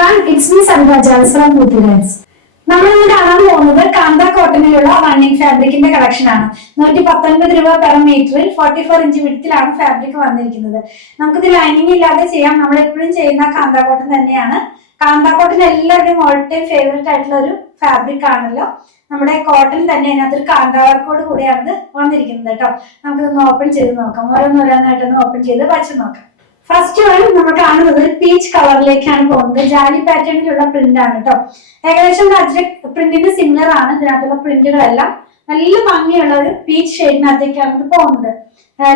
everyone, it's me Sandra Jalsa from Boothlands. നമ്മൾ ഇന്ന് കാണാൻ പോകുന്നത് കാന്ത കോട്ടണിലുള്ള റണ്ണിങ് ഫാബ്രിക്കിന്റെ കളക്ഷൻ ആണ്. 119 രൂപ പെർ മീറ്ററിൽ 44 ഇഞ്ച് വിഡ്ത്തിലാണ് ഫാബ്രിക് വന്നിരിക്കുന്നത്. നമുക്കിത് ലൈനിങ് ഇല്ലാതെ ചെയ്യാം. നമ്മൾ എപ്പോഴും ചെയ്യുന്ന കാന്ത കോട്ടൺ തന്നെയാണ്. കാന്ത കോട്ടൺ എല്ലാവരുടെയും ഓൾ ടൈം ഫേവറേറ്റ് ആയിട്ടുള്ള ഒരു ഫാബ്രിക് ആണല്ലോ. നമ്മുടെ കോട്ടൺ തന്നെ അതിനകത്തൊരു കാന്ത വർക്കോട് കൂടിയാണ് വന്നിരിക്കുന്നത് കേട്ടോ. നമുക്കിതൊന്ന് ഓപ്പൺ ചെയ്ത് നോക്കാം. ഓരോന്നോരോന്നായിട്ടൊന്ന് ഓപ്പൺ ചെയ്ത് വച്ച് നോക്കാം. ഫസ്റ്റ് വൺ നമ്മൾ കാണുന്നത് പീച്ച് കളറിലേക്കാണ് പോകുന്നത്. ജാലി പാറ്റേണിലുള്ള പ്രിന്റ് ആണ് കേട്ടോ. ഏകദേശം അജ്രക് പ്രിന്റിന് സിമിലർ ആണ് ഇതിനകത്തുള്ള പ്രിന്റുകളെല്ലാം. നല്ല ഭംഗിയുള്ള ഒരു പീച്ച് ഷെയ്ഡിനകത്തേക്കാണ് ഇത് പോകുന്നത്.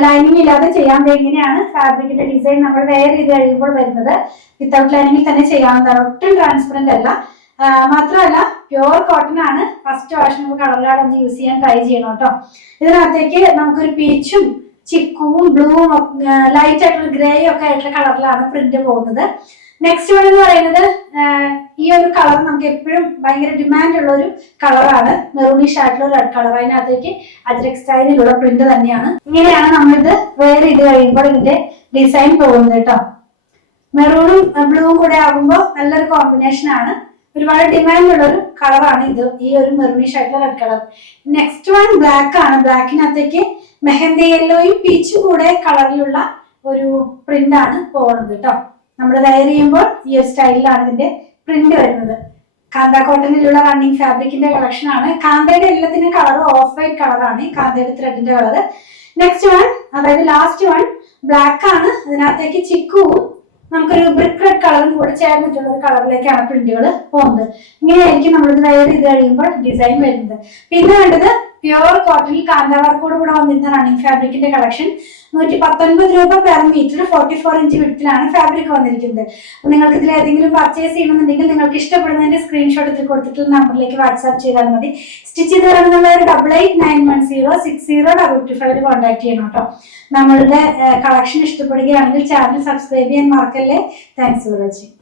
ലൈനിങ് ഇല്ലാതെ ചെയ്യാൻ എങ്ങനെയാണ് ഫാബ്രിക്കിന്റെ ഡിസൈൻ നമ്മൾ വെയർ ചെയ്ത് കഴിയുമ്പോൾ വരുന്നത്. വിത്തൗട്ട് ലൈനിങ്ങിൽ തന്നെ ചെയ്യാവുന്നതാണ്. ഒട്ടും ട്രാൻസ്പെറന്റ് അല്ല. മാത്രമല്ല പ്യുവർ കോട്ടൺ ആണ്. ഫസ്റ്റ് വാഷ് നമുക്ക് കളർ കാർഡ് ഒന്ന് യൂസ് ചെയ്യാൻ ട്രൈ ചെയ്യണം കേട്ടോ. ഇതിനകത്തേക്ക് നമുക്കൊരു പീച്ചും ചിക്കുവും ബ്ലൂവും ലൈറ്റ് ആയിട്ടുള്ള ഗ്രേ ഒക്കെ ആയിട്ടുള്ള കളറിലാണ് പ്രിന്റ് പോകുന്നത്. നെക്സ്റ്റ് വൺ എന്ന് പറയുന്നത് ഈ ഒരു കളർ നമുക്ക് എപ്പോഴും ഭയങ്കര ഡിമാൻഡ് ഉള്ള ഒരു കളറാണ്. മെറൂണിഷ് ആയിട്ടുള്ള റെഡ് കളർ. അതിനകത്തേക്ക് അജ്രക് സ്റ്റൈലിലുള്ള പ്രിന്റ് തന്നെയാണ്. ഇങ്ങനെയാണ് നമ്മളിത് വെയർ ചെയ്ത് കഴിയുമ്പോൾ ഇതിന്റെ ഡിസൈൻ പോകുന്നത് കേട്ടോ. മെറൂണും ബ്ലൂവും കൂടെ ആകുമ്പോൾ നല്ലൊരു കോമ്പിനേഷൻ ആണ്. ഒരുപാട് ഡിമാൻഡ് ഉള്ള ഒരു കളറാണ് ഇത്. ഈ ഒരു മെറൂണിഷ് ആയിട്ടുള്ള red colour. Next one black ആണ്. ബ്ലാക്കിനകത്തേക്ക് മെഹന്തി യെല്ലോയും പീച്ചും കൂടെ കളറിലുള്ള ഒരു പ്രിന്റ് ആണ് പോകുന്നത് കേട്ടോ. നമ്മൾ വെയർ ചെയ്യുമ്പോൾ ഈ ഒരു സ്റ്റൈലിലാണ് ഇതിന്റെ പ്രിന്റ് വരുന്നത്. കാന്ത കോട്ടണിലുള്ള റണ്ണിങ് ഫാബ്രിക്കിന്റെ കളക്ഷൻ ആണ്. കാന്തയുടെ എല്ലാത്തിനും കളർ ഓഫ് വൈറ്റ് കളറാണ്. കാന്തയുടെ ത്രെഡിന്റെ കളർ. നെക്സ്റ്റ് വൺ അതായത് ലാസ്റ്റ് വൺ ബ്ലാക്ക് ആണ്. അതിനകത്തേക്ക് ചിക്കുവും നമുക്കൊരു ബ്രിക്ക് റെഡ് കളറും കൂടെ ചേർന്നിട്ടുള്ള ഒരു കളറിലേക്കാണ് പ്രിന്റുകൾ പോകുന്നത്. ഇങ്ങനെയായിരിക്കും നമ്മളിത് വെയർ ചെയ്ത് കഴിയുമ്പോൾ ഡിസൈൻ വരുന്നത്. പിന്നെ വേണ്ടത് പ്യുവർ കോട്ടണിൽ കാന്ത വർക്കോട് കൂടെ വന്നിരുന്ന റണ്ണിങ് ഫാബ്രിക്കിന്റെ കളക്ഷൻ. 119 രൂപ പെർ മീറ്റർ 44 ഇഞ്ച് വിഡ്ത്തിലാണ് ഫാബ്രിക് വന്നിരിക്കുന്നത്. നിങ്ങൾക്ക് ഇതിൽ ഏതെങ്കിലും പർച്ചേസ് ചെയ്യണമെന്നുണ്ടെങ്കിൽ നിങ്ങൾക്ക് ഇഷ്ടപ്പെടുന്നതിന്റെ സ്ക്രീൻഷോട്ട് ഇതിൽ കൊടുത്തിട്ടുള്ള നമ്പറിലേക്ക് വാട്സ്ആപ്പ് ചെയ്താൽ മതി. സ്റ്റിച്ച് ചെയ്ത് തരുന്നുള്ള 8891060225 കോൺടാക്ട് ചെയ്യണം കേട്ടോ. നമ്മളുടെ കളക്ഷൻ ഇഷ്ടപ്പെടുകയാണെങ്കിൽ ചാനൽ സബ്സ്ക്രൈബ് ചെയ്യാൻ മറക്കല്ലേ. Thanks for watching.